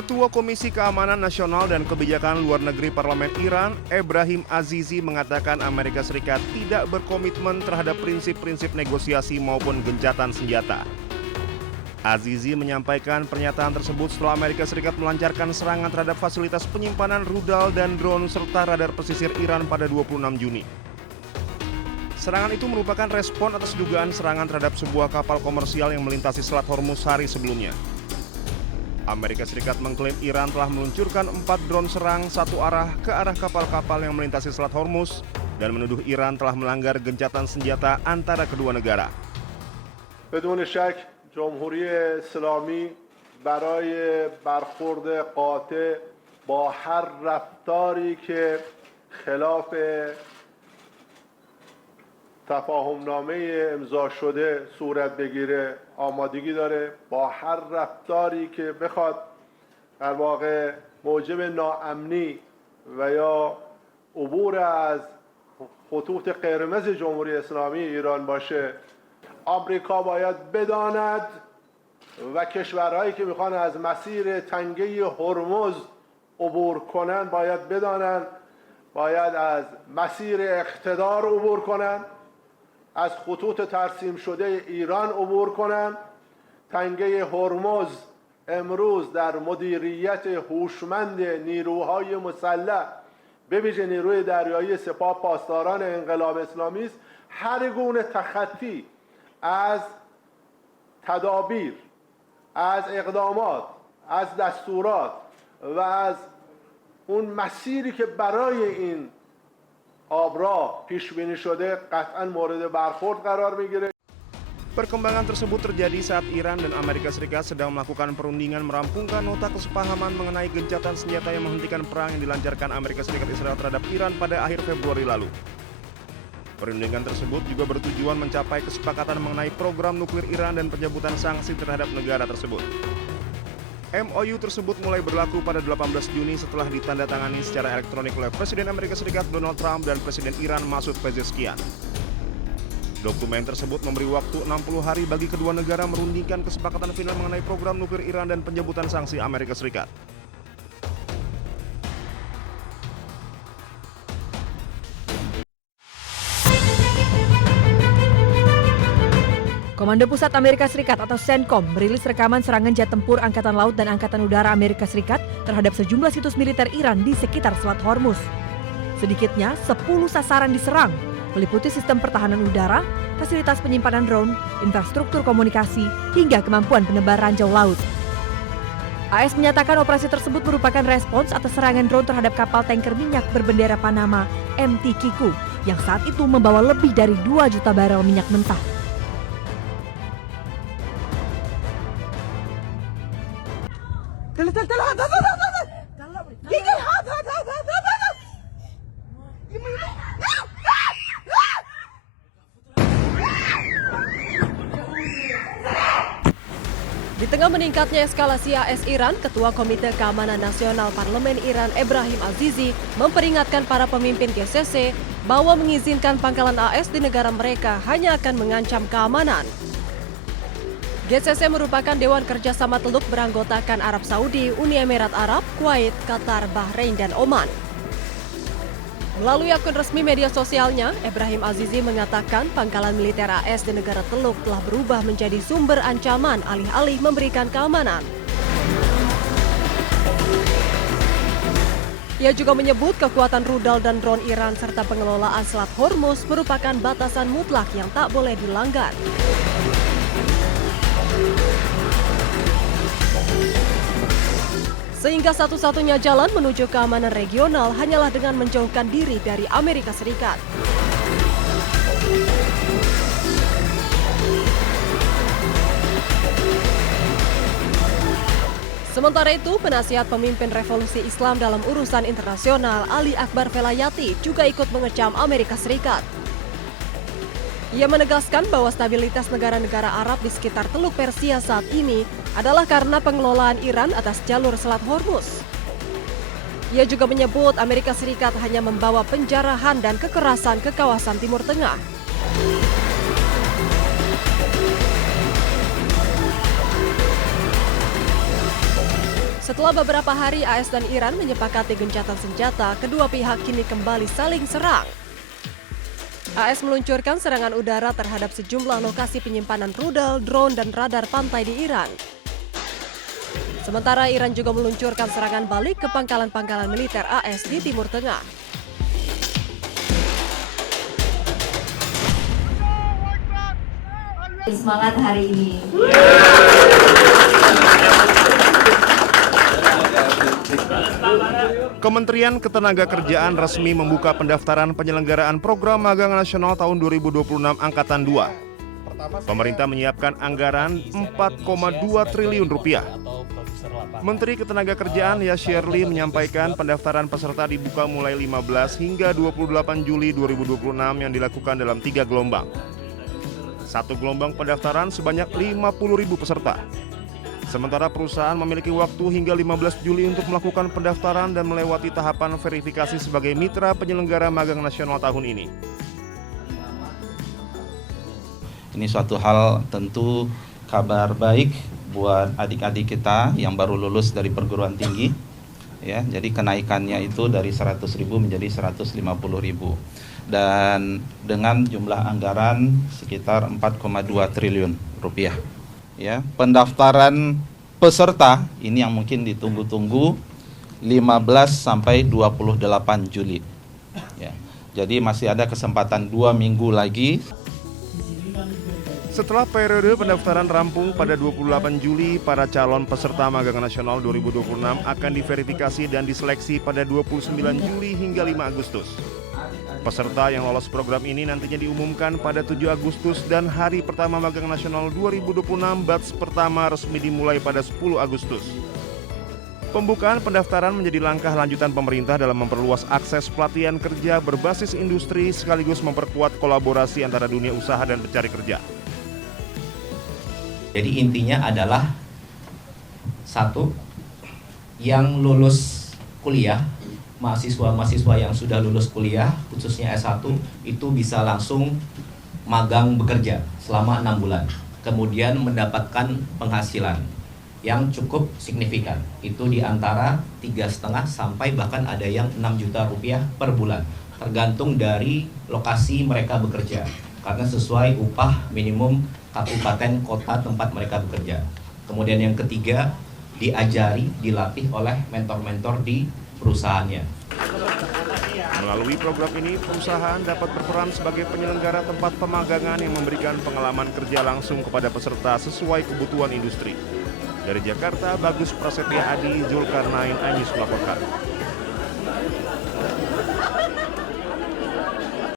Ketua Komisi Keamanan Nasional dan Kebijakan Luar Negeri Parlemen Iran, Ebrahim Azizi mengatakan Amerika Serikat tidak berkomitmen terhadap prinsip-prinsip negosiasi maupun gencatan senjata. Azizi menyampaikan pernyataan tersebut setelah Amerika Serikat melancarkan serangan terhadap fasilitas penyimpanan rudal dan drone serta radar pesisir Iran pada 26 Juni. Serangan itu merupakan respon atas dugaan serangan terhadap sebuah kapal komersial yang melintasi Selat Hormuz hari sebelumnya. Amerika Serikat mengklaim Iran telah meluncurkan 4 drone serang satu arah ke arah kapal-kapal yang melintasi Selat Hormuz dan menuduh Iran telah melanggar gencatan senjata antara kedua negara. بدون شک جمهوری اسلامی برای برخورد قاطع با هر رفتاری که خلاف تفاهمنامه امضا شده صورت بگیره آمادگی داره با هر رفتاری که بخواد در واقع موجب ناامنی و یا عبور از خطوط قرمز جمهوری اسلامی ایران باشه آمریکا باید بداند و کشورهایی که میخوان از مسیر تنگه هرمز عبور کنن باید بدانند باید از مسیر اقتدار عبور کنن از خطوط ترسیم شده ایران عبور کنند. تنگه هرمز امروز در مدیریت هوشمند نیروهای مسلح به ویژه نیروی دریایی سپاه پاسداران انقلاب اسلامی است. هر گونه تخطی از تدابیر، از اقدامات، از دستورات و از اون مسیری که برای این آبراه پیش بینی شده قطعا مورد برخورد قرار میگیره. Perkembangan tersebut terjadi saat Iran dan Amerika Serikat sedang melakukan perundingan merampungkan nota kesepahaman mengenai gencatan senjata yang menghentikan perang yang dilancarkan Amerika Serikat Israel terhadap Iran pada akhir Februari lalu. Perundingan tersebut juga bertujuan mencapai kesepakatan mengenai program nuklir Iran dan pencabutan sanksi terhadap negara tersebut. MOU tersebut mulai berlaku pada 18 Juni setelah ditandatangani secara elektronik oleh Presiden Amerika Serikat Donald Trump dan Presiden Iran Masoud Pezeshkian. Dokumen tersebut memberi waktu 60 hari bagi kedua negara merundingkan kesepakatan final mengenai program nuklir Iran dan pencabutan sanksi Amerika Serikat. Komando Pusat Amerika Serikat atau CENTCOM merilis rekaman serangan jet tempur Angkatan Laut dan Angkatan Udara Amerika Serikat terhadap sejumlah situs militer Iran di sekitar Selat Hormuz. Sedikitnya 10 sasaran diserang, meliputi sistem pertahanan udara, fasilitas penyimpanan drone, infrastruktur komunikasi, hingga kemampuan penebar ranjau laut. AS menyatakan operasi tersebut merupakan respons atas serangan drone terhadap kapal tanker minyak berbendera Panama MT Kiku yang saat itu membawa lebih dari 2 juta barel minyak mentah. Di tengah meningkatnya eskalasi AS Iran, Ketua Komite Keamanan Nasional Parlemen Iran Ebrahim Azizi memperingatkan para pemimpin GCC bahwa mengizinkan pangkalan AS di negara mereka hanya akan mengancam keamanan. GCC merupakan Dewan Kerjasama Teluk beranggotakan Arab Saudi, Uni Emirat Arab, Kuwait, Qatar, Bahrain, dan Oman. Melalui akun resmi media sosialnya, Ebrahim Azizi mengatakan pangkalan militer AS di negara Teluk telah berubah menjadi sumber ancaman alih-alih memberikan keamanan. Ia juga menyebut kekuatan rudal dan drone Iran serta pengelolaan Selat Hormuz merupakan batasan mutlak yang tak boleh dilanggar. Sehingga satu-satunya jalan menuju keamanan regional hanyalah dengan menjauhkan diri dari Amerika Serikat. Sementara itu, penasihat pemimpin revolusi Islam dalam urusan internasional Ali Akbar Velayati juga ikut mengecam Amerika Serikat. Ia menegaskan bahwa stabilitas negara-negara Arab di sekitar Teluk Persia saat ini adalah karena pengelolaan Iran atas jalur Selat Hormuz. Ia juga menyebut Amerika Serikat hanya membawa penjarahan dan kekerasan ke kawasan Timur Tengah. Setelah beberapa hari AS dan Iran menyepakati gencatan senjata, kedua pihak kini kembali saling serang. AS meluncurkan serangan udara terhadap sejumlah lokasi penyimpanan rudal, drone, dan radar pantai di Iran. Sementara Iran juga meluncurkan serangan balik ke pangkalan-pangkalan militer AS di Timur Tengah. Semangat hari ini. Kementerian Ketenagakerjaan resmi membuka pendaftaran penyelenggaraan program magang nasional tahun 2026 Angkatan 2. Pemerintah menyiapkan anggaran 4,2 triliun rupiah. Menteri Ketenagakerjaan Yashirli menyampaikan pendaftaran peserta dibuka mulai 15 hingga 28 Juli 2026 yang dilakukan dalam 3 gelombang. Satu gelombang pendaftaran sebanyak 50.000 peserta. Sementara perusahaan memiliki waktu hingga 15 Juli untuk melakukan pendaftaran dan melewati tahapan verifikasi sebagai mitra penyelenggara magang nasional tahun ini. Ini suatu hal tentu kabar baik buat adik-adik kita yang baru lulus dari perguruan tinggi. Ya, jadi kenaikannya itu dari 100.000 menjadi 150.000. Dan dengan jumlah anggaran sekitar 4,2 triliun rupiah. Ya, pendaftaran peserta ini yang mungkin ditunggu-tunggu 15 sampai 28 Juli. Ya, jadi masih ada kesempatan 2 minggu lagi. Setelah periode pendaftaran rampung pada 28 Juli, para calon peserta magang nasional 2026 akan diverifikasi dan diseleksi pada 29 Juli hingga 5 Agustus. Peserta yang lolos program ini nantinya diumumkan pada 7 Agustus dan hari pertama magang nasional 2026 batch pertama resmi dimulai pada 10 Agustus. Pembukaan pendaftaran menjadi langkah lanjutan pemerintah dalam memperluas akses pelatihan kerja berbasis industri sekaligus memperkuat kolaborasi antara dunia usaha dan pencari kerja. Jadi intinya adalah satu, yang lulus kuliah, mahasiswa-mahasiswa yang sudah lulus kuliah, khususnya S1, itu bisa langsung magang bekerja selama 6 bulan. Kemudian mendapatkan penghasilan yang cukup signifikan. Itu di antara 3,5 sampai bahkan ada yang 6 juta rupiah per bulan. Tergantung dari lokasi mereka bekerja. Karena sesuai upah minimum kabupaten kota tempat mereka bekerja. Kemudian yang ketiga, diajari, dilatih oleh mentor-mentor di perusahaannya. Melalui program ini, perusahaan dapat berperan sebagai penyelenggara tempat pemagangan yang memberikan pengalaman kerja langsung kepada peserta sesuai kebutuhan industri. Dari Jakarta, Bagus Prasetya Adi, Zulkarnain Anyus melaporkan.